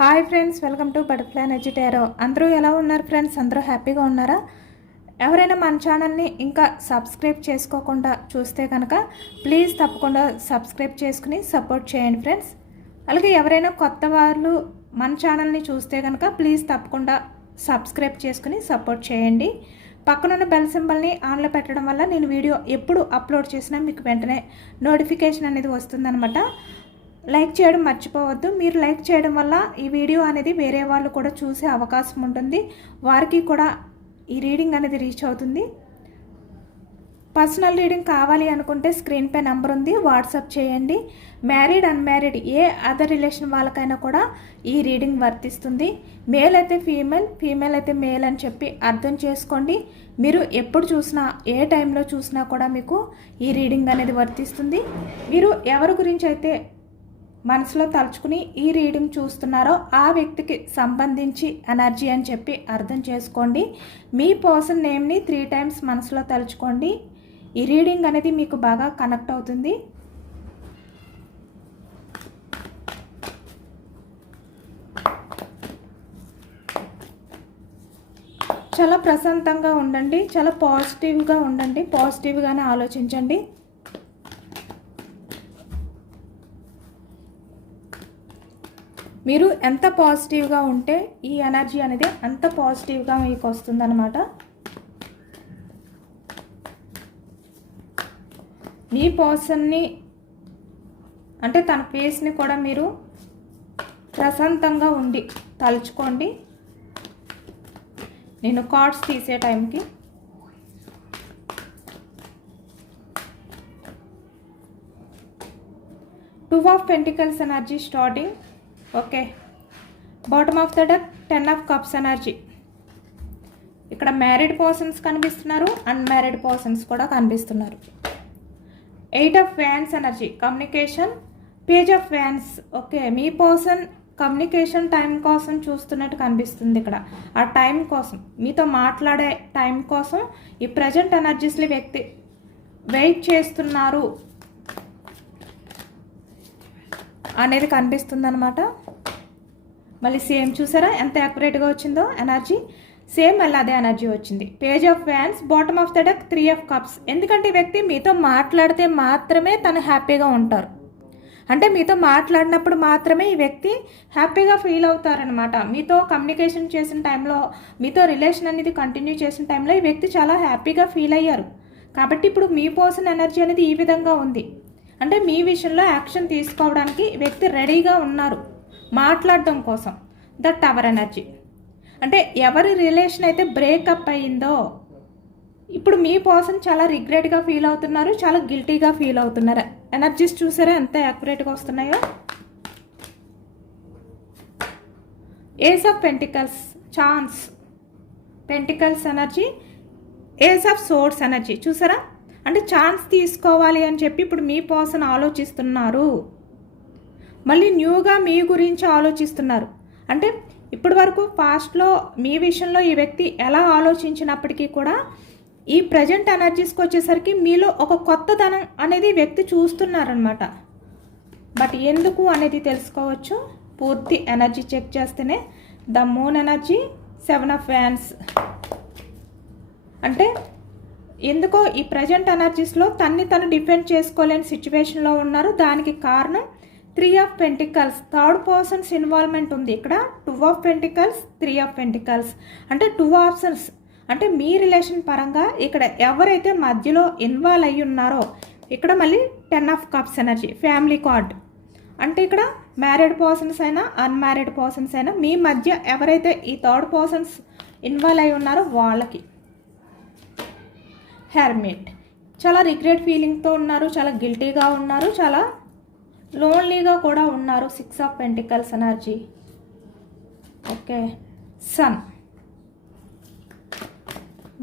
Hi friends, welcome to butterfly energy tarot. అందరూ ఎలా ఉన్నారు ఫ్రెండ్స్? అందరూ హ్యాపీగా ఉన్నారా? ఎవరైనా మన ఛానల్ని ఇంకా సబ్స్క్రైబ్ చేసుకోకుండా చూస్తే కనుక ప్లీజ్ తప్పకుండా సబ్స్క్రైబ్ చేసుకుని సపోర్ట్ చేయండి ఫ్రెండ్స్. అలాగే ఎవరైనా కొత్త వాళ్ళు మన ఛానల్ని చూస్తే కనుక ప్లీజ్ తప్పకుండా సబ్స్క్రైబ్ చేసుకుని సపోర్ట్ చేయండి. పక్కనున్న బెల్ సింబల్ని ఆన్లో పెట్టడం వల్ల నేను వీడియో ఎప్పుడు అప్లోడ్ చేసినా మీకు వెంటనే నోటిఫికేషన్ అనేది వస్తుందన్నమాట. లైక్ చేయడం మర్చిపోవద్దు. మీరు లైక్ చేయడం వల్ల ఈ వీడియో అనేది వేరే వాళ్ళు కూడా చూసే అవకాశం ఉంటుంది, వారికి కూడా ఈ రీడింగ్ అనేది రీచ్ అవుతుంది. పర్సనల్ రీడింగ్ కావాలి అనుకుంటే స్క్రీన్ పై నెంబర్ ఉంది, వాట్సాప్ చేయండి. మ్యారీడ్ అన్మ్యారీడ్ ఏ అదర్ రిలేషన్ వాళ్ళకైనా కూడా ఈ రీడింగ్ వర్తిస్తుంది. మేల్ అయితే ఫీమేల్, ఫీమేల్ అయితే మేల్ అని చెప్పి అర్థం చేసుకోండి. మీరు ఎప్పుడు చూసినా ఏ టైంలో చూసినా కూడా మీకు ఈ రీడింగ్ అనేది వర్తిస్తుంది. మీరు ఎవరి గురించి అయితే మనసులో తలుచుకుని ఈ రీడింగ్ చూస్తున్నారో ఆ వ్యక్తికి సంబంధించి ఎనర్జీ అని చెప్పి అర్థం చేసుకోండి. మీ పర్సన్ నేమ్ని 3 times మనసులో తలుచుకోండి. ఈ రీడింగ్ అనేది మీకు బాగా కనెక్ట్ అవుతుంది. చాలా ప్రశాంతంగా ఉండండి, చాలా పాజిటివ్గా ఉండండి, పాజిటివ్గానే ఆలోచించండి. మీరు ఎంత పాజిటివ్గా ఉంటే ఈ ఎనర్జీ అనేది అంత పాజిటివ్గా మీకు వస్తుందన్నమాట. మీ పర్సన్ని అంటే తన ఫేస్ని కూడా మీరు ప్రశాంతంగా ఉండి తలుచుకోండి. నేను కార్డ్స్ తీసే టైంకి two of pentacles energy starting. Okay, bottom of the deck 10 of cups energy. ఇక్కడ మ్యారీడ్ పర్సన్స్ కనిపిస్తున్నారు, అన్మ్యారీడ్ పర్సన్స్ కూడా కనిపిస్తున్నారు. 8 of wands energy, communication. Page of wands. Okay, me person communication time కోసం చూస్తున్నట్టు కనిపిస్తుంది. ఇక్కడ ఆ టైం కోసం, మీతో మాట్లాడే టైం కోసం ఈ ప్రజెంట్ ఎనర్జీస్లో వ్యక్తి వెయిట్ చేస్తున్నారు అనేది కనిపిస్తుంది అనమాట. మళ్ళీ సేమ్ చూసారా ఎంత యాక్యురేట్గా వచ్చిందో ఎనర్జీ? సేమ్ మళ్ళీ అదే ఎనర్జీ వచ్చింది. Page of wands, bottom of the deck 3 of cups. ఎందుకంటే ఈ వ్యక్తి మీతో మాట్లాడితే మాత్రమే తను హ్యాపీగా ఉంటారు. అంటే మీతో మాట్లాడినప్పుడు మాత్రమే ఈ వ్యక్తి హ్యాపీగా ఫీల్ అవుతారనమాట. మీతో కమ్యూనికేషన్ చేసిన టైంలో, మీతో రిలేషన్ అనేది కంటిన్యూ చేసిన టైంలో ఈ వ్యక్తి చాలా హ్యాపీగా ఫీల్ అయ్యారు. కాబట్టి ఇప్పుడు మీ పర్సన్ ఎనర్జీ అనేది ఈ విధంగా ఉంది. అంటే మీ విషయంలో యాక్షన్ తీసుకోవడానికి వ్యక్తి రెడీగా ఉన్నారు మాట్లాడడం కోసం. ద టవర్ ఎనర్జీ అంటే ఎవరి రిలేషన్ అయితే బ్రేకప్ అయ్యిందో ఇప్పుడు మీ పర్సన్ చాలా రిగ్రెట్గా ఫీల్ అవుతున్నారు, చాలా గిల్టీగా ఫీల్ అవుతున్నారు. ఎనర్జీస్ చూసారా ఎంత యాక్యురేట్గా వస్తున్నాయో? Ace of pentacles, chance, pentacles energy, ace of source energy. చూసారా, అంటే ఛాన్స్ తీసుకోవాలి అని చెప్పి ఇప్పుడు మీ పర్సన్ ఆలోచిస్తున్నారు. మళ్ళీ న్యూగా మీ గురించి ఆలోచిస్తున్నారు. అంటే ఇప్పటి వరకు పాస్ట్లో మీ విషయంలో ఈ వ్యక్తి ఎలా ఆలోచించినప్పటికీ కూడా ఈ ప్రజెంట్ ఎనర్జీస్కి వచ్చేసరికి మీలో ఒక కొత్తదనం అనేది వ్యక్తి చూస్తున్నారనమాట. బట్ ఎందుకు అనేది తెలుసుకోవచ్చు పూర్తి ఎనర్జీ చెక్ చేస్తేనే. The moon energy, 7 of wands. అంటే ఎందుకో ఈ ప్రజెంట్ ఎనర్జీస్లో తను డిఫెండ్ చేసుకోలేని సిచ్యువేషన్లో ఉన్నారు. దానికి కారణం 3 of pentacles, third persons involvement ఉంది ఇక్కడ. 2 of pentacles, 3 of pentacles. అంటే 2 options. అంటే మీ రిలేషన్ పరంగా ఇక్కడ ఎవరైతే మధ్యలో ఇన్వాల్వ్ అయ్యి ఉన్నారో ఇక్కడ మళ్ళీ 10 of cups energy, family card. అంటే ఇక్కడ మ్యారీడ్ పర్సన్స్ అయినా అన్మ్యారీడ్ పర్సన్స్ అయినా మీ మధ్య ఎవరైతే ఈ థర్డ్ పర్సన్స్ ఇన్వాల్వ్ అయి ఉన్నారో వాళ్ళకి. హెర్మిట్, చాలా రిగ్రెట్ ఫీలింగ్తో ఉన్నారు, చాలా గిల్టీగా ఉన్నారు, చాలా లోన్లీగా కూడా ఉన్నారు. 6 of pentacles energy. Okay, sun,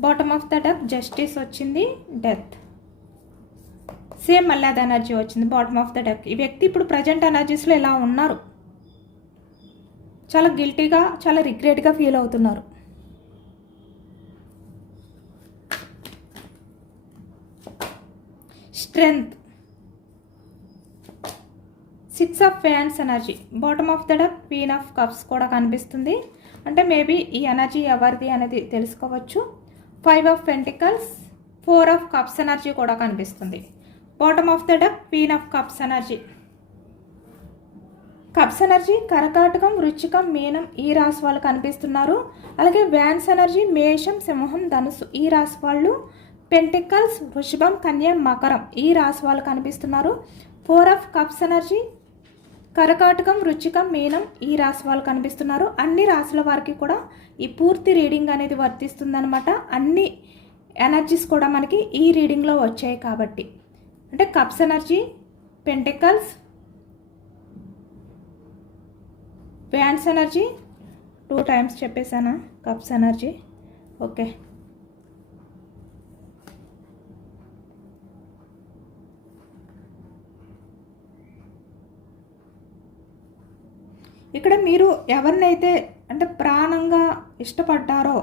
bottom of the deck justice వచ్చింది, డెత్. సేమ్ మళ్ళీ అది ఎనర్జీ వచ్చింది బాటమ్ ఆఫ్ ద డెక్. ఈ వ్యక్తి ఇప్పుడు ప్రజెంట్ ఎనర్జీస్లో ఎలా ఉన్నారు? చాలా గిల్టీగా, చాలా రిగ్రెట్గా ఫీల్ అవుతున్నారు. Strength, 6 of fans energy, bottom of the deck queen of cups కూడా కనిపిస్తుంది. అంటే మేబీ ఈ ఎనర్జీ ఎవరిది అనేది తెలుసుకోవచ్చు. 5 of pentacles, 4 of cups energy కూడా కనిపిస్తుంది. Bottom of the deck queen of cups energy. Cups energy కర్కాటకం, వృశ్చికం, మీనం ఈ రాశి వాళ్ళు కనిపిస్తున్నారు. అలాగే వ్యాన్స్ ఎనర్జీ మేషం, సింహం, ధనుసు ఈ రాశి వాళ్ళు. పెంటికల్స్ వృషభం, కన్య, మకరం ఈ రాశి వాళ్ళు కనిపిస్తున్నారు. 4 ఆఫ్ కప్స్ ఎనర్జీ కర్కాటకం, వృశ్చికం, మీనం ఈ రాశి వాళ్ళు కనిపిస్తున్నారు. అన్ని రాశుల వారికి కూడా ఈ పూర్తి రీడింగ్ అనేది వర్తిస్తుందన్నమాట. అన్ని ఎనర్జీస్ కూడా మనకి ఈ రీడింగ్లో వచ్చాయి కాబట్టి. అంటే cups energy, pentacles, wands energy 2 times చెప్పేశానా, కప్స్ ఎనర్జీ. ఓకే, ఇక్కడ మీరు ఎవరినైతే అంటే ప్రాణంగా ఇష్టపడ్డారో,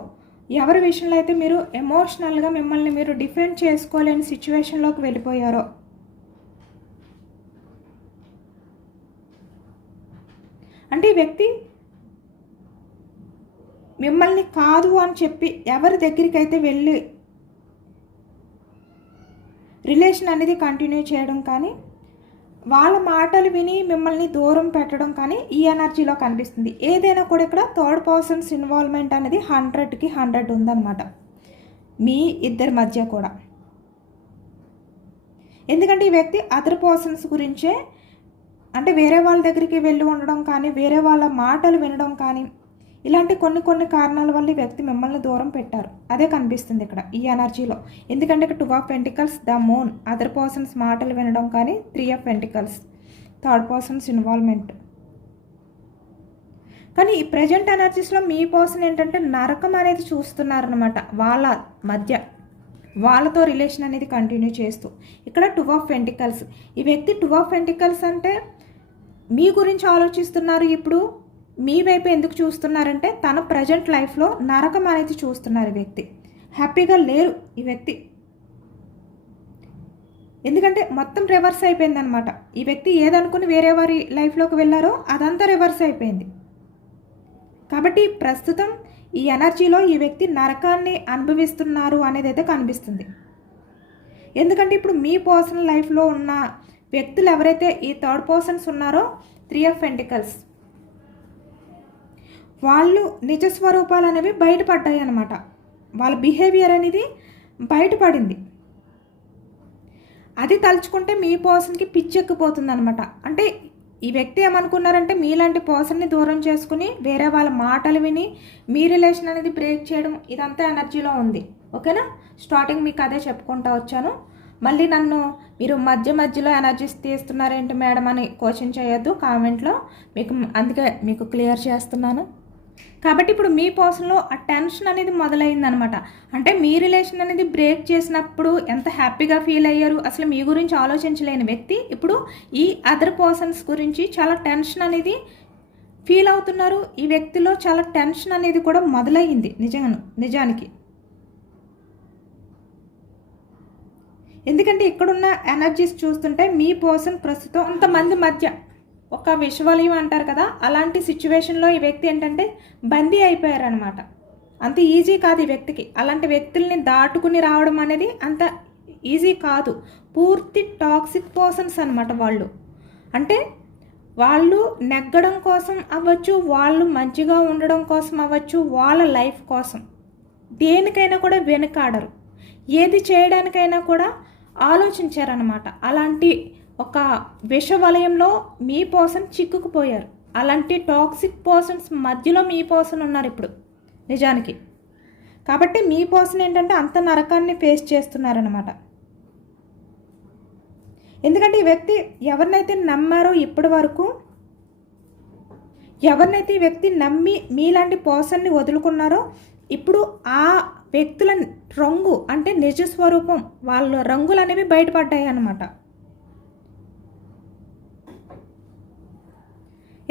ఎవరి విషయంలో అయితే మీరు ఎమోషనల్గా మిమ్మల్ని మీరు డిఫెండ్ చేసుకోలేని సిచ్యువేషన్లోకి వెళ్ళిపోయారో, అంటే ఈ వ్యక్తి మిమ్మల్ని కాదు అని చెప్పి ఎవరి దగ్గరికి అయితే వెళ్ళి రిలేషన్ అనేది కంటిన్యూ చేయడం కానీ, వాళ్ళ మాటలు విని మిమ్మల్ని దూరం పెట్టడం కానీ ఈ ఎనర్జీలో కనిపిస్తుంది. ఏదైనా కూడా ఇక్కడ థర్డ్ పర్సన్స్ ఇన్వాల్వ్మెంట్ అనేది 100కి 100 ఉందన్నమాట మీ ఇద్దరి మధ్య కూడా. ఎందుకంటే ఈ వ్యక్తి అదర్ పర్సన్స్ గురించే, అంటే వేరే వాళ్ళ దగ్గరికి వెళ్ళి ఉండడం కానీ, వేరే వాళ్ళ మాటలు వినడం కానీ, ఇలాంటి కొన్ని కారణాల వల్ల ఈ వ్యక్తి మిమ్మల్ని దూరం పెట్టారు. అదే కనిపిస్తుంది ఇక్కడ ఈ ఎనర్జీలో. ఎందుకంటే ఇక్కడ 2 of pentacles, the moon, other persons మాటలు వినడం కానీ, 3 of pentacles third persons involvement. కానీ ఈ ప్రజెంట్ ఎనర్జీస్లో మీ పర్సన్ ఏంటంటే నరకం అనేది చూస్తున్నారనమాట వాళ్ళ మధ్య, వాళ్ళతో రిలేషన్ అనేది కంటిన్యూ చేస్తూ. ఇక్కడ 2 ఆఫ్ పెంటికల్స్, ఈ వ్యక్తి 2 ఆఫ్ పెంటికల్స్ అంటే మీ గురించి ఆలోచిస్తున్నారు. ఇప్పుడు మీ వైపు ఎందుకు చూస్తున్నారంటే తన ప్రజెంట్ లైఫ్లో నరకం అనేది చూస్తున్నారు ఈ వ్యక్తి. హ్యాపీగా లేరు ఈ వ్యక్తి. ఎందుకంటే మొత్తం రివర్స్ అయిపోయిందనమాట. ఈ వ్యక్తి ఏదనుకుని వేరే వారి లైఫ్లోకి వెళ్ళారో అదంతా రివర్స్ అయిపోయింది. కాబట్టి ప్రస్తుతం ఈ ఎనర్జీలో ఈ వ్యక్తి నరకాన్ని అనుభవిస్తున్నారు అనేది అయితే కనిపిస్తుంది. ఎందుకంటే ఇప్పుడు మీ పర్సనల్ లైఫ్లో ఉన్న వ్యక్తులు ఎవరైతే ఈ థర్డ్ పర్సన్స్ ఉన్నారో, 3 ఆఫ్ పెంటికల్స్, వాళ్ళు నిజస్వరూపాలు అనేవి బయటపడ్డాయి అన్నమాట. వాళ్ళ బిహేవియర్ అనేది బయటపడింది. అది తలుచుకుంటే మీ పర్సన్కి పిచ్చెక్కిపోతుంది అనమాట. అంటే ఈ వ్యక్తి ఏమనుకున్నారంటే మీలాంటి పర్సన్ని దూరం చేసుకుని వేరే వాళ్ళ మాటలు విని మీ రిలేషన్ అనేది బ్రేక్ చేయడం, ఇదంతా ఎనర్జీలో ఉంది. ఓకేనా, స్టార్టింగ్ మీకు అదే చెప్పుకుంటా వచ్చాను. మళ్ళీ నన్ను మీరు మధ్యలో ఎనర్జీస్ తీస్తున్నారేంటి మేడం అని క్వశ్చన్ చేయొద్దు కామెంట్లో, అందుకే మీకు క్లియర్ చేస్తున్నాను. కాబట్టి ఇప్పుడు మీ పర్సన్లో ఆ టెన్షన్ అనేది మొదలైందనమాట. అంటే మీ రిలేషన్ అనేది బ్రేక్ చేసినప్పుడు ఎంత హ్యాపీగా ఫీల్ అయ్యారు, అసలు మీ గురించి ఆలోచించలేని వ్యక్తి ఇప్పుడు ఈ అదర్ పర్సన్స్ గురించి చాలా టెన్షన్ అనేది ఫీల్ అవుతున్నారు. ఈ వ్యక్తిలో చాలా టెన్షన్ అనేది కూడా మొదలయ్యింది నిజానికి. ఎందుకంటే ఇక్కడున్న ఎనర్జీస్ చూస్తుంటే మీ పర్సన్ ప్రస్తుతం కొంతమంది మధ్య ఒక విశ్వవలయం అంటారు కదా, అలాంటి సిచ్యువేషన్లో ఈ వ్యక్తి ఏంటంటే బందీ అయిపోయారనమాట. అంత ఈజీ కాదు ఈ వ్యక్తికి. అలాంటి వ్యక్తుల్ని దాటుకుని రావడం అనేది అంత ఈజీ కాదు. పూర్తి టాక్సిక్ పర్సన్స్ అనమాట వాళ్ళు. అంటే వాళ్ళు నెగ్గడం కోసం అవ్వచ్చు, వాళ్ళు మంచిగా ఉండడం కోసం అవ్వచ్చు, వాళ్ళ లైఫ్ కోసం దేనికైనా కూడా వెనుకాడరు. ఏది చేయడానికైనా కూడా ఆలోచించారనమాట. అలాంటి ఒక విషవలయంలో మీ పర్సన్ చిక్కుకుపోయారు. అలాంటి టాక్సిక్ పర్సన్స్ మధ్యలో మీ పర్సన్ ఉన్నారు ఇప్పుడు నిజానికి. కాబట్టి మీ పర్సన్ ఏంటంటే అంత నరకాన్ని ఫేస్ చేస్తున్నారనమాట. ఎందుకంటే ఈ వ్యక్తి ఎవరినైతే నమ్మారో ఇప్పటి వరకు, ఎవరినైతే ఈ వ్యక్తి నమ్మి మీలాంటి పర్సన్ని వదులుకున్నారో, ఇప్పుడు ఆ వ్యక్తుల రంగు అంటే నిజస్వరూపం, వాళ్ళ రంగులు అనేవి బయటపడ్డాయి అన్నమాట.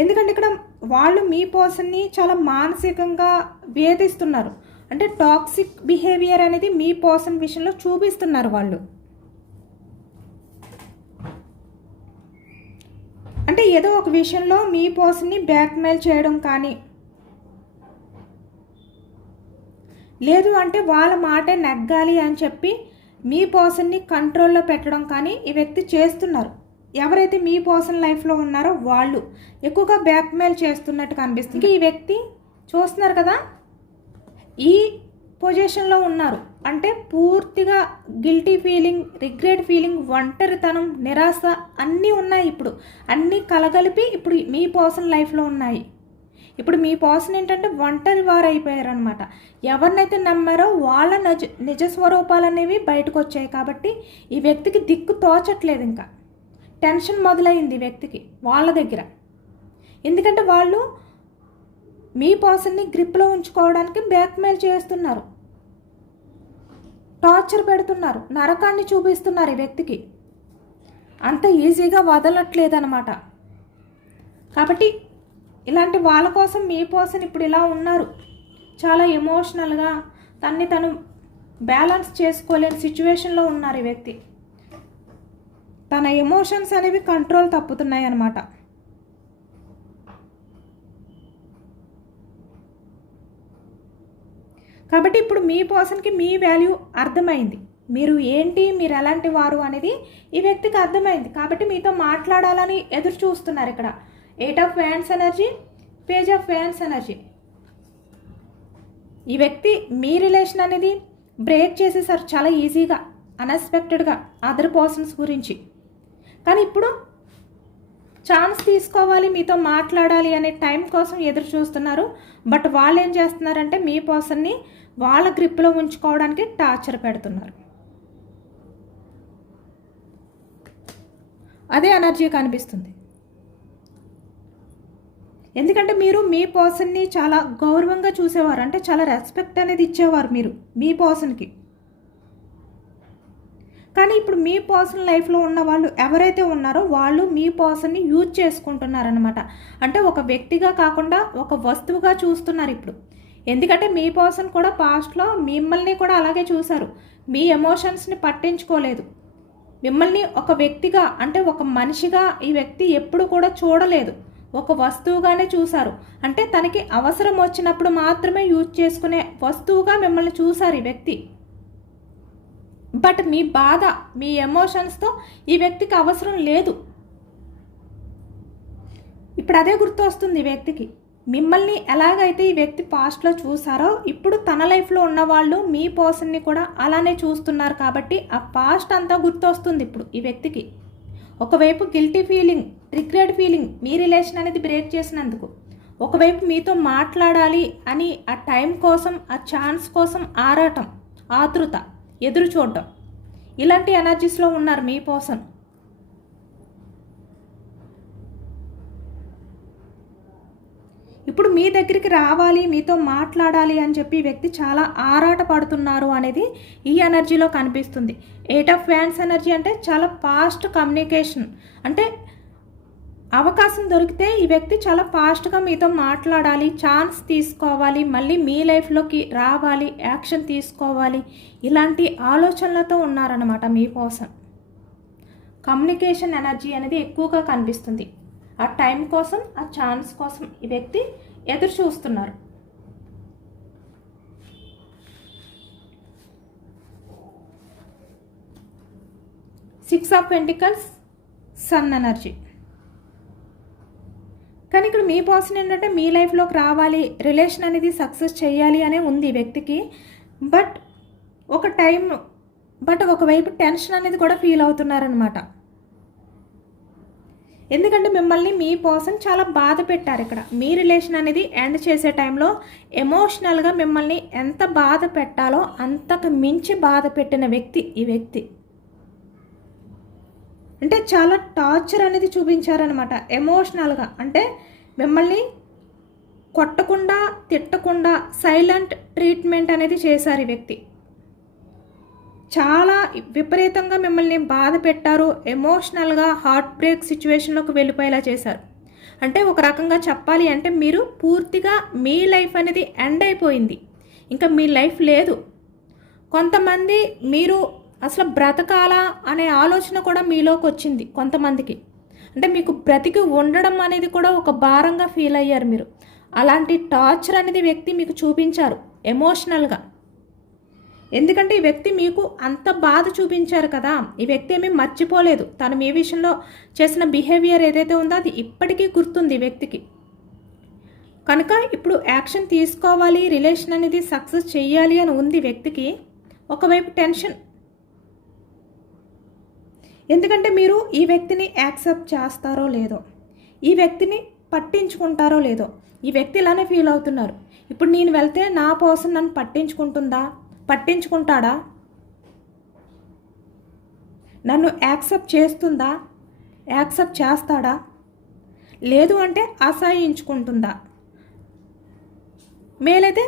ఎందుకంటే ఇక్కడ వాళ్ళు మీ పర్సన్ని చాలా మానసికంగా వేధిస్తున్నారు. అంటే టాక్సిక్ బిహేవియర్ అనేది మీ పర్సన్ విషయంలో చూపిస్తున్నారు వాళ్ళు. అంటే అంటే ఏదో ఒక విషయంలో మీ పర్సన్ని బ్లాక్మెయిల్ చేయడం కానీ, లేదు అంటే వాళ్ళ మాటే నెగ్గాలి అని చెప్పి మీ పర్సన్ని కంట్రోల్లో పెట్టడం కానీ ఈ వ్యక్తి చేస్తున్నారు. ఎవరైతే మీ పర్సన్ లైఫ్లో ఉన్నారో వాళ్ళు ఎక్కువగా బ్లాక్మెయిల్ చేస్తున్నట్టు కనిపిస్తుంది. ఈ వ్యక్తి చూస్తున్నారు కదా, ఈ పొజిషన్లో ఉన్నారు అంటే పూర్తిగా గిల్టీ ఫీలింగ్, రిగ్రెట్ ఫీలింగ్, ఒంటరితనం, నిరాశ అన్నీ ఉన్నాయి. ఇప్పుడు అన్నీ కలగలిపి ఇప్పుడు మీ పర్సన్ లైఫ్లో ఉన్నాయి. ఇప్పుడు మీ పర్సన్ ఏంటంటే ఒంటరి వారు అయిపోయారనమాట. ఎవరినైతే నమ్మారో వాళ్ళ నిజ స్వరూపాలు అనేవి బయటకు వచ్చాయి. కాబట్టి ఈ వ్యక్తికి దిక్కు తోచట్లేదు. ఇంకా టెన్షన్ మొదలైంది ఈ వ్యక్తికి వాళ్ళ దగ్గర. ఎందుకంటే వాళ్ళు మీ పర్సన్ని గ్రిప్లో ఉంచుకోవడానికి బ్లాక్మెయిల్ చేస్తున్నారు, టార్చర్ పెడుతున్నారు, నరకాన్ని చూపిస్తున్నారు ఈ వ్యక్తికి. అంత ఈజీగా వదలట్లేదన్నమాట. కాబట్టి ఇలాంటి వాళ్ళ కోసం మీ పర్సన్ ఇప్పుడు ఇలా ఉన్నారు. చాలా ఎమోషనల్గా తన్ని తను బ్యాలెన్స్ చేసుకోలేని సిచ్యువేషన్లో ఉన్నారు ఈ వ్యక్తి. తన ఎమోషన్స్ అనేవి కంట్రోల్ తప్పుతున్నాయి అన్నమాట. కాబట్టి ఇప్పుడు మీ పర్సన్కి మీ వాల్యూ అర్థమైంది. మీరు ఏంటి, మీరు ఎలాంటి వారు అనేది ఈ వ్యక్తికి అర్థమైంది. కాబట్టి మీతో మాట్లాడాలని ఎదురు చూస్తున్నారు. ఇక్కడ 8 of wands energy, page of wands energy. ఈ వ్యక్తి మీ రిలేషన్ అనేది బ్రేక్ చేసేసారు చాలా ఈజీగా, అన్ఎక్స్పెక్టెడ్గా అదర్ పర్సన్స్ గురించి. కానీ ఇప్పుడు ఛాన్స్ తీసుకోవాలి, మీతో మాట్లాడాలి అనే టైం కోసం ఎదురు చూస్తున్నారు. బట్ వాళ్ళు ఏం చేస్తున్నారంటే మీ పర్సన్ని వాళ్ళ గ్రిప్లో ఉంచుకోవడానికి టార్చర్ పెడుతున్నారు. అదే ఎనర్జీ కనిపిస్తుంది. ఎందుకంటే మీరు మీ పర్సన్ని చాలా గౌరవంగా చూసేవారు, అంటే చాలా రెస్పెక్ట్ అనేది ఇచ్చేవారు మీరు మీ పర్సన్కి. కానీ ఇప్పుడు మీ పర్సన్ లైఫ్లో ఉన్న వాళ్ళు ఎవరైతే ఉన్నారో వాళ్ళు మీ పర్సన్ని యూజ్ చేసుకుంటున్నారనమాట. అంటే ఒక వ్యక్తిగా కాకుండా ఒక వస్తువుగా చూస్తున్నారు ఇప్పుడు. ఎందుకంటే మీ పర్సన్ కూడా పాస్ట్లో మిమ్మల్ని కూడా అలాగే చూశారు. మీ ఎమోషన్స్ని పట్టించుకోలేదు. మిమ్మల్ని ఒక వ్యక్తిగా, అంటే ఒక మనిషిగా ఈ వ్యక్తి ఎప్పుడు కూడా చూడలేదు, ఒక వస్తువుగానే చూశారు. అంటే తనకి అవసరం వచ్చినప్పుడు మాత్రమే యూజ్ చేసుకునే వస్తువుగా మిమ్మల్ని చూశారు ఈ వ్యక్తి. బట్ మీ బాధ, మీ ఎమోషన్స్తో ఈ వ్యక్తికి అవసరం లేదు. ఇప్పుడు అదే గుర్తు వస్తుంది ఈ వ్యక్తికి. మిమ్మల్ని ఎలాగైతే ఈ వ్యక్తి పాస్ట్లో చూసారో ఇప్పుడు తన లైఫ్లో ఉన్న వాళ్ళు మీ పర్సన్ని కూడా అలానే చూస్తున్నారు. కాబట్టి ఆ పాస్ట్ అంతా గుర్తొస్తుంది ఇప్పుడు ఈ వ్యక్తికి. ఒకవైపు గిల్టీ ఫీలింగ్, రిగ్రెట్ ఫీలింగ్, మీ రిలేషన్ అనేది బ్రేక్ చేసినందుకు. ఒకవైపు మీతో మాట్లాడాలి అని ఆ టైం కోసం, ఆ ఛాన్స్ కోసం ఆరాటం, ఆతృత, ఎదురు చూడటం, ఇలాంటి ఎనర్జీస్లో ఉన్నారు మీ పర్సన్. ఇప్పుడు మీ దగ్గరికి రావాలి, మీతో మాట్లాడాలి అని చెప్పి ఈ వ్యక్తి చాలా ఆరాట పడుతున్నారు అనేది ఈ ఎనర్జీలో కనిపిస్తుంది. 8 ఆఫ్ వ్యాండ్స్ ఎనర్జీ అంటే చాలా ఫాస్ట్ కమ్యూనికేషన్. అంటే అవకాశం దొరికితే ఈ వ్యక్తి చాలా ఫాస్ట్గా మీతో మాట్లాడాలి, ఛాన్స్ తీసుకోవాలి, మళ్ళీ మీ లైఫ్లోకి రావాలి, యాక్షన్ తీసుకోవాలి, ఇలాంటి ఆలోచనలతో ఉన్నారన్నమాట మీ పర్సన్. కమ్యూనికేషన్ ఎనర్జీ అనేది ఎక్కువగా కనిపిస్తుంది. ఆ టైం కోసం, ఆ ఛాన్స్ కోసం ఈ వ్యక్తి ఎదురు చూస్తున్నారు. Six of pentacles, sun energy. కానీ ఇక్కడ మీ పర్సన్ ఏంటంటే మీ లైఫ్లోకి రావాలి, రిలేషన్ అనేది సక్సెస్ చేయాలి అనే ఉంది ఈ వ్యక్తికి. బట్ ఒకవైపు టెన్షన్ అనేది కూడా ఫీల్ అవుతున్నారనమాట. ఎందుకంటే మిమ్మల్ని మీ పర్సన్ చాలా బాధ పెట్టారు. ఇక్కడ మీ రిలేషన్ అనేది ఎండ్ చేసే టైంలో ఎమోషనల్గా మిమ్మల్ని ఎంత బాధ పెట్టాలో అంతకు మించి బాధ పెట్టిన వ్యక్తి ఈ వ్యక్తి. అంటే చాలా టార్చర్ అనేది చూపించారనమాట ఎమోషనల్గా. అంటే మిమ్మల్ని కొట్టకుండా, తిట్టకుండా సైలెంట్ ట్రీట్మెంట్ అనేది చేశారు ఈ వ్యక్తి. చాలా విపరీతంగా మిమ్మల్ని బాధ పెట్టారు, ఎమోషనల్గా హార్ట్ బ్రేక్ సిచ్యువేషన్లోకి వెళ్ళిపోయేలా చేశారు. అంటే ఒక రకంగా చెప్పాలి అంటే మీరు పూర్తిగా మీ లైఫ్ అనేది ఎండ్ అయిపోయింది, ఇంకా మీ లైఫ్ లేదు. కొంతమంది మీరు అసలు బ్రతకాలా అనే ఆలోచన కూడా మీలోకి వచ్చింది కొంతమందికి. అంటే మీకు బ్రతికి ఉండడం అనేది కూడా ఒక భారంగా ఫీల్ అయ్యారు మీరు. అలాంటి టార్చర్ అనేది వ్యక్తి మీకు చూపించారు ఎమోషనల్గా. ఎందుకంటే ఈ వ్యక్తి మీకు అంత బాధ చూపించారు కదా, ఈ వ్యక్తి ఏమీ మర్చిపోలేదు. తను మీ విషయంలో చేసిన బిహేవియర్ ఏదైతే ఉందో అది ఇప్పటికీ గుర్తుంది ఈ వ్యక్తికి. కనుక ఇప్పుడు యాక్షన్ తీసుకోవాలి, రిలేషన్ అనేది సక్సెస్ చేయాలి అని ఉంది వ్యక్తికి. ఒకవైపు టెన్షన్, ఎందుకంటే మీరు ఈ వ్యక్తిని యాక్సెప్ట్ చేస్తారో లేదో, ఈ వ్యక్తిని పట్టించుకుంటారో లేదో. ఈ వ్యక్తి ఇలానే ఫీల్ అవుతున్నారు. ఇప్పుడు నేను వెళ్తే నా పర్సన్ నన్ను పట్టించుకుంటాడా, నన్ను యాక్సెప్ట్ చేస్తాడా, లేదు అంటే అసహించుకుంటుందా, మేలైతే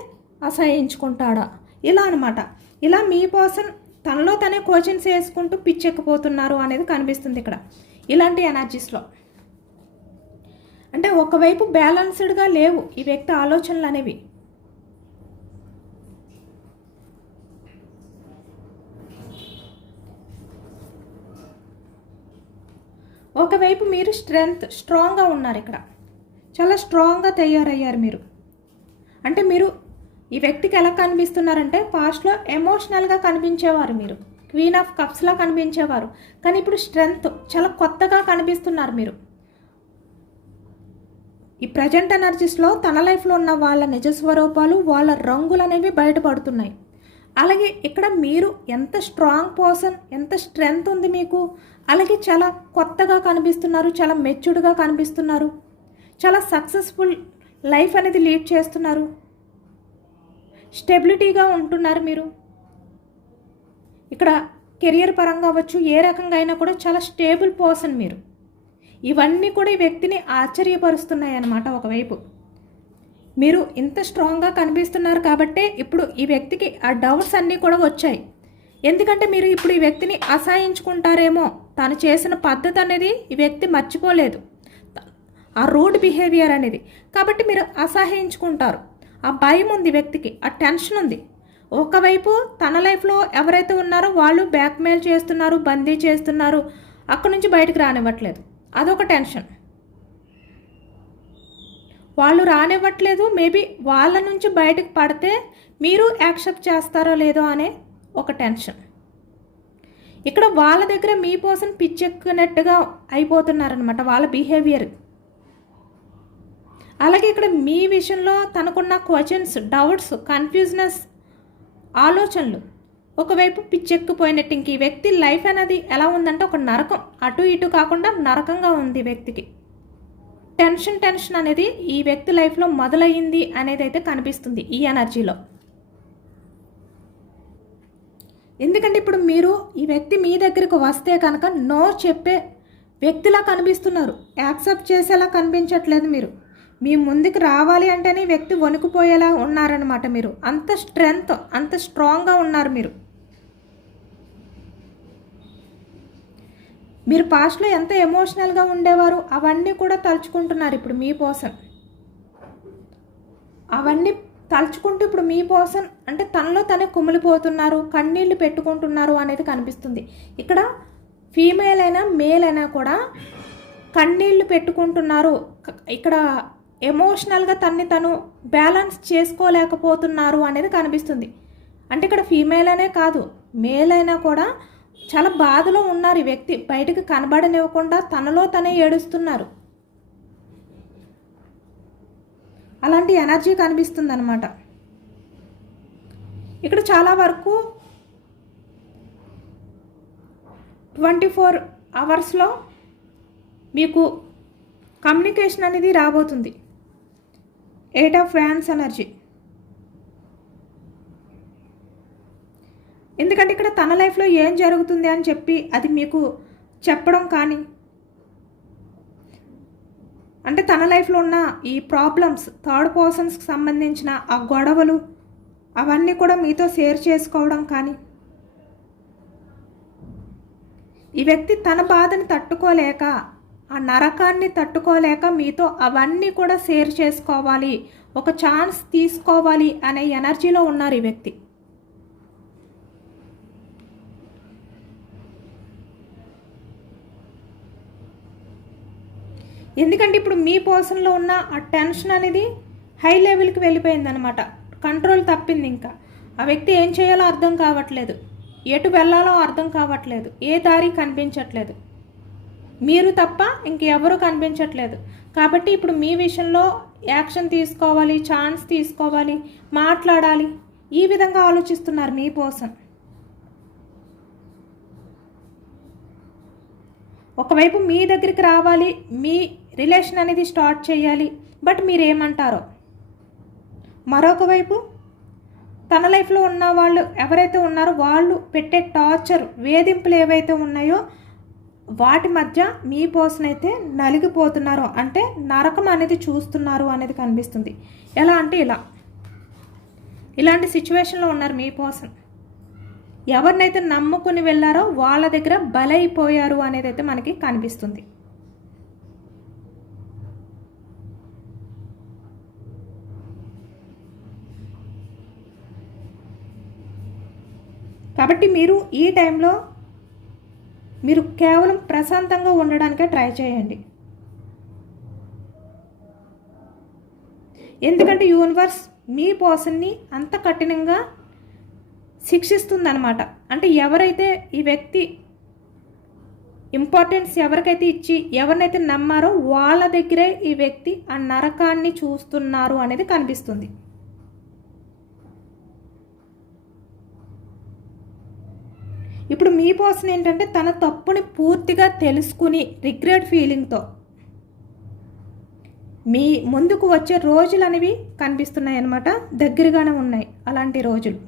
అసహించుకుంటాడా, ఇలా అనమాట. ఇలా మీ పర్సన్ తనలో తనే క్వశ్చన్స్ వేసుకుంటూ పిచ్చెక్కిపోతున్నారు అనేది కనిపిస్తుంది ఇక్కడ ఇలాంటి ఎనర్జీస్లో. అంటే ఒకవైపు బ్యాలెన్స్డ్గా లేవు ఈ వ్యక్తి ఆలోచనలు అనేవి. ఒకవైపు మీరు స్ట్రాంగ్గా ఉన్నారు, ఇక్కడ చాలా స్ట్రాంగ్గా తయారయ్యారు మీరు. అంటే మీరు ఈ వ్యక్తికి ఎలా కనిపిస్తున్నారంటే పాస్ట్లో ఎమోషనల్గా కనిపించేవారు మీరు, క్వీన్ ఆఫ్ కప్స్లా కనిపించేవారు. కానీ ఇప్పుడు స్ట్రెంగ్త్ చాలా కొత్తగా కనిపిస్తున్నారు మీరు. ఈ ప్రజెంట్ ఎనర్జీస్లో తన లైఫ్లో ఉన్న వాళ్ళ నిజ స్వరూపాలు, వాళ్ళ రంగులు అనేవి బయటపడుతున్నాయి. అలాగే ఇక్కడ మీరు ఎంత స్ట్రాంగ్ పర్సన్, ఎంత స్ట్రెంగ్త్ ఉంది మీకు, అలాగే చాలా కొత్తగా కనిపిస్తున్నారు, చాలా మెచ్యూర్డ్గా కనిపిస్తున్నారు, చాలా సక్సెస్ఫుల్ లైఫ్ అనేది లీడ్ చేస్తున్నారు, స్టెబిలిటీగా ఉంటున్నారు మీరు. ఇక్కడ కెరియర్ పరంగా అవ్వచ్చు, ఏ రకంగా అయినా కూడా చాలా స్టేబుల్ పర్సన్ మీరు. ఇవన్నీ కూడా ఈ వ్యక్తిని ఆశ్చర్యపరుస్తున్నాయి అన్నమాట. ఒకవైపు మీరు ఇంత స్ట్రాంగ్గా కనిపిస్తున్నారు కాబట్టే ఇప్పుడు ఈ వ్యక్తికి ఆ డౌట్స్ అన్నీ కూడా వచ్చాయి. ఎందుకంటే మీరు ఇప్పుడు ఈ వ్యక్తిని అసహించుకుంటారేమో, తను చేసిన పద్ధతి అనేది ఈ వ్యక్తి మర్చిపోలేదు, ఆ రూడ్ బిహేవియర్ అనేది. కాబట్టి మీరు అసహించుకుంటారు. ఆ భయం ఉంది వ్యక్తికి, ఆ టెన్షన్ ఉంది. ఒకవైపు తన లైఫ్లో ఎవరైతే ఉన్నారో వాళ్ళు బ్లాక్మెయిల్ చేస్తున్నారు, బందీ చేస్తున్నారు, అక్కడి నుంచి బయటకు రానివ్వట్లేదు, అదొక టెన్షన్. వాళ్ళు రానివ్వట్లేదు, మేబీ వాళ్ళ నుంచి బయటకు పడితే మీరు యాక్సెప్ట్ చేస్తారో లేదో అనే ఒక టెన్షన్. ఇక్కడ వాళ్ళ దగ్గర మీ పర్సన్ పిచ్చెక్కినట్టుగా అయిపోతున్నారనమాట వాళ్ళ బిహేవియర్. అలాగే ఇక్కడ మీ విషయంలో తనకున్న క్వశ్చన్స్, డౌట్స్, కన్ఫ్యూజనెస్, ఆలోచనలు ఒకవైపు పిచ్చెక్కిపోయినట్టు. ఇంక ఈ వ్యక్తి లైఫ్ అనేది ఎలా ఉందంటే ఒక నరకం, అటు ఇటు కాకుండా నరకంగా ఉంది ఈ వ్యక్తికి. టెన్షన్ అనేది ఈ వ్యక్తి లైఫ్లో మొదలయ్యింది అనేది అయితే కనిపిస్తుంది ఈ ఎనర్జీలో. ఎందుకంటే ఇప్పుడు మీరు ఈ వ్యక్తి మీ దగ్గరకు వస్తే కనుక నో చెప్పే వ్యక్తిలా కనిపిస్తున్నారు, యాక్సెప్ట్ చేసేలా కనిపించట్లేదు. మీరు మీ ముందుకు రావాలి అంటేనే వ్యక్తి వణుకుపోయేలా ఉన్నారనమాట. మీరు అంత స్ట్రెంగ్త్, అంత స్ట్రాంగ్గా ఉన్నారు మీరు. మీరు పాస్ట్లో ఎంత ఎమోషనల్గా ఉండేవారు అవన్నీ కూడా తలుచుకుంటున్నారు ఇప్పుడు మీ పర్సన్. అవన్నీ తలుచుకుంటూ ఇప్పుడు మీ పర్సన్ అంటే తనలో తనే కుమిలిపోతున్నారు, కన్నీళ్లు పెట్టుకుంటున్నారు అనేది కనిపిస్తుంది. ఇక్కడ ఫీమేల్ అయినా మేల్ అయినా కూడా కన్నీళ్లు పెట్టుకుంటున్నారు. ఇక్కడ ఎమోషనల్గా తను బ్యాలెన్స్ చేసుకోలేకపోతున్నారు అనేది కనిపిస్తుంది. అంటే ఇక్కడ ఫీమేల్ అనే కాదు, మేల్ అయినా కూడా చాలా బాధలో ఉన్నారు ఈ వ్యక్తి. బయటకు కనబడనివ్వకుండా తనలో తనే ఏడుస్తున్నారు. అలాంటి ఎనర్జీ కనిపిస్తుంది అనమాట. ఇక్కడ చాలా వరకు 24 అవర్స్లో మీకు కమ్యూనికేషన్ అనేది రాబోతుంది. 8 ఆఫ్ వ్యాండ్స్ ఎనర్జీ. ఎందుకంటే ఇక్కడ తన లైఫ్లో ఏం జరుగుతుంది అని చెప్పి అది మీకు చెప్పడం కానీ, అంటే తన లైఫ్లో ఉన్న ఈ ప్రాబ్లమ్స్, థర్డ్ పర్సన్స్కి సంబంధించిన ఆ గొడవలు అవన్నీ కూడా మీతో షేర్ చేసుకోవడం కానీ, ఈ వ్యక్తి తన బాధని తట్టుకోలేక, ఆ నరకాన్ని తట్టుకోలేక మీతో అవన్నీ కూడా షేర్ చేసుకోవాలి, ఒక ఛాన్స్ తీసుకోవాలి అనే ఎనర్జీలో ఉన్నారు ఈ వ్యక్తి. ఎందుకంటే ఇప్పుడు మీ పర్సన్లో ఉన్న ఆ టెన్షన్ అనేది హై లెవెల్కి వెళ్ళిపోయిందనమాట. కంట్రోల్ తప్పింది. ఇంకా ఆ వ్యక్తి ఏం చేయాలో అర్థం కావట్లేదు, ఎటు వెళ్ళాలో అర్థం కావట్లేదు, ఏ దారి కనిపించట్లేదు, మీరు తప్ప ఇంకెవరూ కనిపించట్లేదు. కాబట్టి ఇప్పుడు మీ విషయంలో యాక్షన్ తీసుకోవాలి, ఛాన్స్ తీసుకోవాలి, మాట్లాడాలి, ఈ విధంగా ఆలోచిస్తున్నారు మీ పర్సన్. ఒకవైపు మీ దగ్గరికి రావాలి, మీ రిలేషన్ అనేది స్టార్ట్ చేయాలి, బట్ మీరేమంటారో. మరొక వైపు తన లైఫ్లో ఉన్న వాళ్ళు ఎవరైతే ఉన్నారో వాళ్ళు పెట్టే టార్చర్, వేధింపులు ఏవైతే ఉన్నాయో వాటి మధ్య మీ పర్సన్ అయితే నలిగిపోతున్నారు, అంటే నరకం అనేది చూస్తున్నారు అనేది కనిపిస్తుంది. ఎలా అంటే ఇలాంటి సిచ్యువేషన్లో ఉన్నారు మీ పర్సన్. ఎవరినైతే నమ్ముకుని వెళ్ళారో వాళ్ళ దగ్గర బలైపోయారు అనేది అయితే మనకి కనిపిస్తుంది. కాబట్టి మీరు ఈ టైంలో మీరు కేవలం ప్రశాంతంగా ఉండడానికే ట్రై చేయండి. ఎందుకంటే యూనివర్స్ మీ పర్సన్ని అంత కఠినంగా శిక్షిస్తుందన్నమాట. అంటే ఎవరైతే ఈ వ్యక్తి ఇంపార్టెన్స్ ఎవరికైతే ఇచ్చి ఎవరినైతే నమ్మారో వాళ్ళ దగ్గరే ఈ వ్యక్తి ఆ నరకాన్ని చూస్తున్నారు అనేది కనిపిస్తుంది. ఇప్పుడు మీ పర్సన్ ఏంటంటే తన తప్పుని పూర్తిగా తెలుసుకుని రిగ్రెట్ ఫీలింగ్తో మీ ముందుకు వచ్చే రోజులు అనేవి కనిపిస్తున్నాయి అన్నమాట. దగ్గరగానే ఉన్నాయి అలాంటి రోజులు.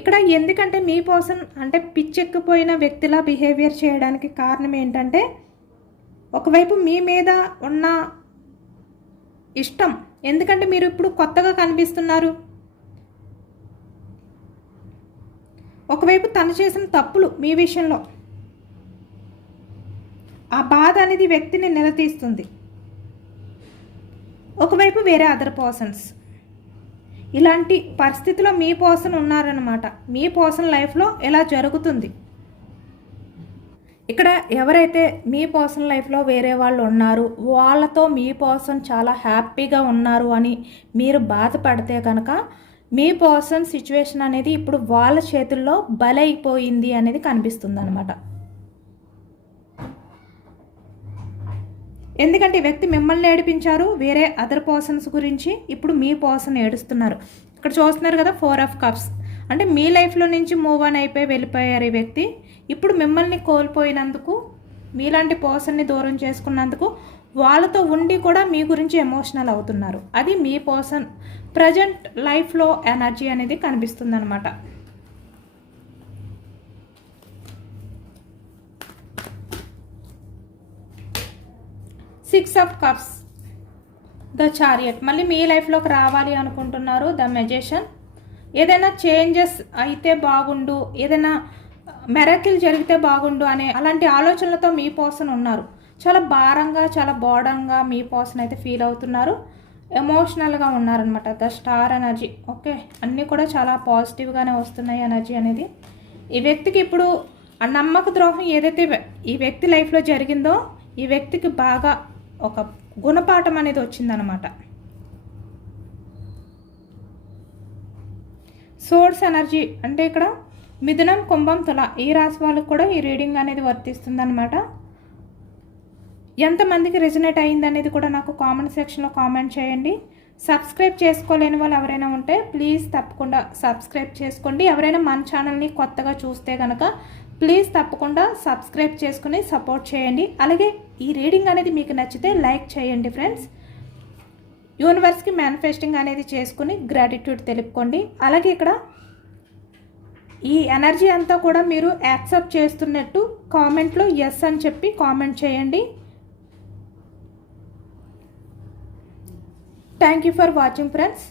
ఇక్కడ ఎందుకంటే మీ పర్సన్ అంటే పిచ్చెక్కిపోయిన వ్యక్తిలా బిహేవియర్ చేయడానికి కారణం ఏంటంటే ఒకవైపు మీ మీద ఉన్న ఇష్టం, ఎందుకంటే మీరు ఇప్పుడు కొత్తగా కనిపిస్తున్నారు. ఒకవైపు తను చేసిన తప్పులు మీ విషయంలో ఆ బాధ అనేది వ్యక్తిని నిలదీస్తుంది. ఒకవైపు వేరే అదర్ పర్సన్స్. ఇలాంటి పరిస్థితిలో మీ పర్సన్ ఉన్నారనమాట. మీ పర్సన్ లైఫ్లో ఎలా జరుగుతుంది. ఇక్కడ ఎవరైతే మీ పర్సన్ లైఫ్లో వేరే వాళ్ళు ఉన్నారు, వాళ్ళతో మీ పర్సన్ చాలా హ్యాపీగా ఉన్నారు అని మీరు బాధపడితే కనుక మీ పర్సన్ సిచ్యువేషన్ అనేది ఇప్పుడు వాళ్ళ చేతుల్లో బలైపోయింది అనేది కనిపిస్తుంది అనమాట. ఎందుకంటే ఈ వ్యక్తి మిమ్మల్ని ఏడిపించారు, వేరే అదర్ పర్సన్స్ గురించి ఇప్పుడు మీ పర్సన్ ఏడుస్తున్నారు. ఇక్కడ చూస్తున్నారు కదా 4 of Cups, అంటే మీ లైఫ్లో నుంచి మూవ్ ఆన్ అయిపోయి వెళ్ళిపోయారు ఈ వ్యక్తి. ఇప్పుడు మిమ్మల్ని కోల్పోయినందుకు, మీలాంటి పర్సన్ని దూరం చేసుకున్నందుకు వాళ్ళతో ఉండి కూడా మీ గురించి ఎమోషనల్ అవుతున్నారు. అది మీ పర్సన్ ప్రజెంట్ లైఫ్లో ఎనర్జీ అనేది కనిపిస్తుంది అనమాట. 6 of Cups, ద చారియట్. మళ్ళీ మీ లైఫ్లోకి రావాలి అనుకుంటున్నారు. The magician. ఏదైనా చేంజెస్ అయితే బాగుండు, ఏదైనా మెరకిల్ జరిగితే బాగుండు అనే అలాంటి ఆలోచనలతో మీ పర్సన్ ఉన్నారు. చాలా భారంగా, చాలా బోర్డంగా మీ పర్సన్ అయితే ఫీల్ అవుతున్నారు. ఎమోషనల్గా ఉన్నారనమాట. The star energy. ఓకే, అన్నీ కూడా చాలా పాజిటివ్గానే వస్తున్నాయి ఎనర్జీ అనేది. ఈ వ్యక్తికి ఇప్పుడు ఆ నమ్మక ద్రోహం ఏదైతే ఈ వ్యక్తి లైఫ్లో జరిగిందో ఈ వ్యక్తికి బాగా ఒక గుణపాఠం అనేది వచ్చిందనమాట. సోర్స్ ఎనర్జీ అంటే ఇక్కడ మిథునం, కుంభం, తుల ఈ రాశి వాళ్ళకి కూడా ఈ రీడింగ్ అనేది వర్తిస్తుందన్నమాట. ఎంతమందికి రెజనేట్ అయింది అనేది కూడా నాకు కామెంట్ సెక్షన్లో కామెంట్ చేయండి. సబ్స్క్రైబ్ చేసుకోలేని వాళ్ళు ఎవరైనా ఉంటే ప్లీజ్ తప్పకుండా సబ్స్క్రైబ్ చేసుకోండి. ఎవరైనా మన ఛానల్ని కొత్తగా చూస్తే కనుక ప్లీజ్ తప్పకుండా సబ్స్క్రైబ్ చేసుకుని సపోర్ట్ చేయండి. అలాగే ఈ రీడింగ్ అనేది మీకు నచ్చితే లైక్ చేయండి ఫ్రెండ్స్. యూనివర్స్కి మేనిఫెస్టింగ్ అనేది చేసుకుని గ్రాటిట్యూడ్ తెలుపుకోండి. అలాగే ఇక్కడ ఈ ఎనర్జీ అంతా కూడా మీరు యాక్సెప్ట్ చేస్తున్నట్టు కామెంట్లో ఎస్ అని చెప్పి కామెంట్ చేయండి. Thank you for watching friends.